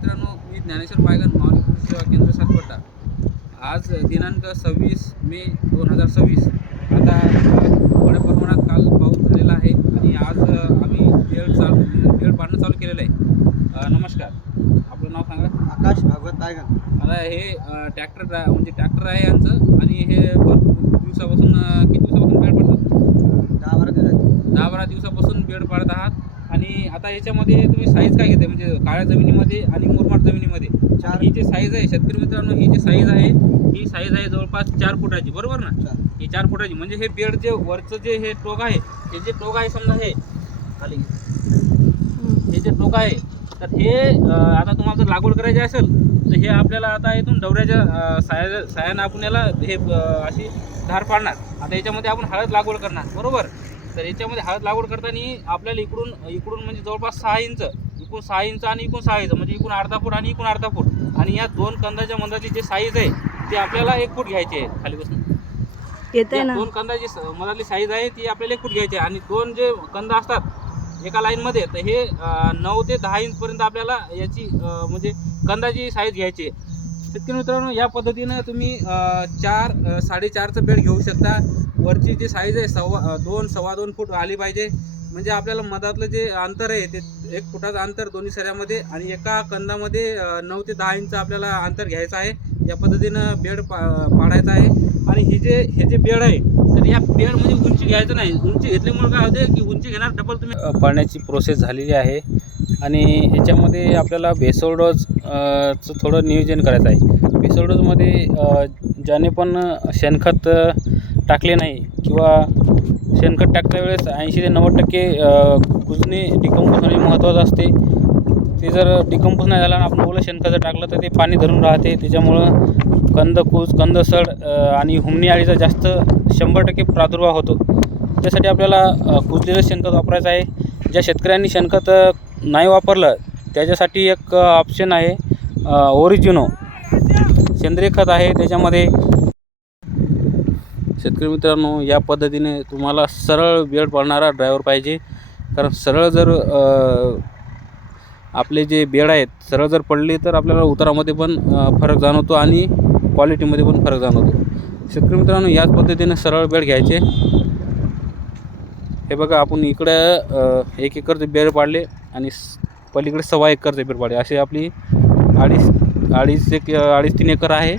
मित्रांनो, मी ज्ञानेश्वर पायगन माऊली कृषी सेवा केंद्र सातपट्टा. आज दिनांक 26 मे 2026. आता थोड्या प्रमाणात काल पाऊस झालेला आहे आणि आज आम्ही बेड पाडणं चालू केलेलं आहे. नमस्कार, आपलं नाव सांगा. आकाश भागवत पायगन. आता हे ट्रॅक्टर आहे यांचं आणि हे दिवसापासून किती दिवसापासून बेड पडतात? 10-12 दिवसापासून बेड पाडत आहात. आणि आता याच्यामध्ये तुम्ही साईज काय घेते, म्हणजे काळ्या जमिनीमध्ये आणि मुरमाड जमिनीमध्ये? ही जी साईज आहे शेतकरी मित्रांनो, ही जी साईज आहे ही साईज आहे जवळपास 4 फुटाची, बरोबर ना? ही 4 फुटाची म्हणजे हे बेड जे वरचं जे हे टोक आहे, हे जे टोक आहे समजा हे खाली हे जे टोक आहे, तर हे आता तुम्हाला जर लागवड करायची असेल तर हे आपल्याला आता इथून डवऱ्याच्या साह्यानं आपण याला हे अशी धार पाडणार. आता याच्यामध्ये आपण हळद लागवड करणार, बरोबर? तर याच्यामध्ये हळद लागवड करताना आपल्याला इकडून म्हणजे जवळपास 6 इंच, इकडून 6 इंच आणि इकडून 6 इंच, म्हणजे इकडून अर्धा फूट आणि इकडून अर्धा फूट. आणि या दोन कंदाच्या मधातली जे साईज आहे ती आपल्याला 1 फूट घ्यायची आहे. खाली बसून येते ना. दोन कंदाची मधातली साईज आहे ती आपल्याला 1 फूट घ्यायची आहे. आणि दोन जे कंद असतात एका लाईनमध्ये, तर हे 9 ते 10 इंचपर्यंत आपल्याला याची म्हणजे कंदाची साईज घ्यायची आहे. शेतकरी मित्रांनो, या पद्धतीनं तुम्ही 4-4.5चं बेड घेऊ शकता. वरची जी साईज आहे 2-2.25 फूट आली पाहिजे. म्हणजे आपल्याला मधातलं जे अंतर आहे ते 1 फुटाचं अंतर दोन्ही सऱ्यामध्ये, आणि एका कंदामध्ये 9 ते 10 इंच आपल्याला अंतर घ्यायचं आहे. या पद्धतीनं बेड पाडायचं आहे. आणि हे जे बेड आहे, तर या बेडमध्ये उंची घ्यायचं नाही. उंची घेतल्यामुळे काय होते की उंची घेणार डबल तुम्ही पाडण्याची प्रोसेस झालेली आहे. आणि याच्यामध्ये आपल्याला बेसोल डोसचं थोडं नियोजन करायचं आहे. बेसोल डोसमध्ये ज्याने पण शेणखत टाकले नाही किंवा शेणखत टाकल्या वेळेस 80 ते 90% कुजणे डिकंपोज होणे महत्त्वाचं असते. ते जर डिकंपोज नाही झाला आणि आपण ओलं शेणखत टाकलं तर ते पाणी धरून राहते. त्याच्यामुळं कंदसड आणि हुमणी अळीचा जास्त 100% प्रादुर्भाव होतो. त्यासाठी आपल्याला कुजलेलं शेणखत वापरायचं आहे. ज्या शेतकऱ्यांनी शेणखत नाही वापरलं त्याच्यासाठी एक ऑप्शन आहे, ओरिजिनो सेंद्रिय खत आहे. त्याच्यामध्ये शेतकरी मित्रांनो, या पद्धतीने तुम्हाला सरळ बेड पाडणारा ड्रायव्हर पाहिजे. कारण सरळ जर आपले जे बेड आहेत सरळ जर पडले तर आपल्याला उतारामध्ये पण फरक जाणवतो आणि क्वालिटीमध्ये पण फरक जाणवतो. शेतकरी मित्रांनो, याच पद्धतीने सरळ बेड घ्यायचे. हे बघा, आपण इकडं 1 एकरचे बेड पाडले आणि पलीकडे 1.25 एकरचे बेड पाडले. असे आपली 2.5-3 एकर आहे.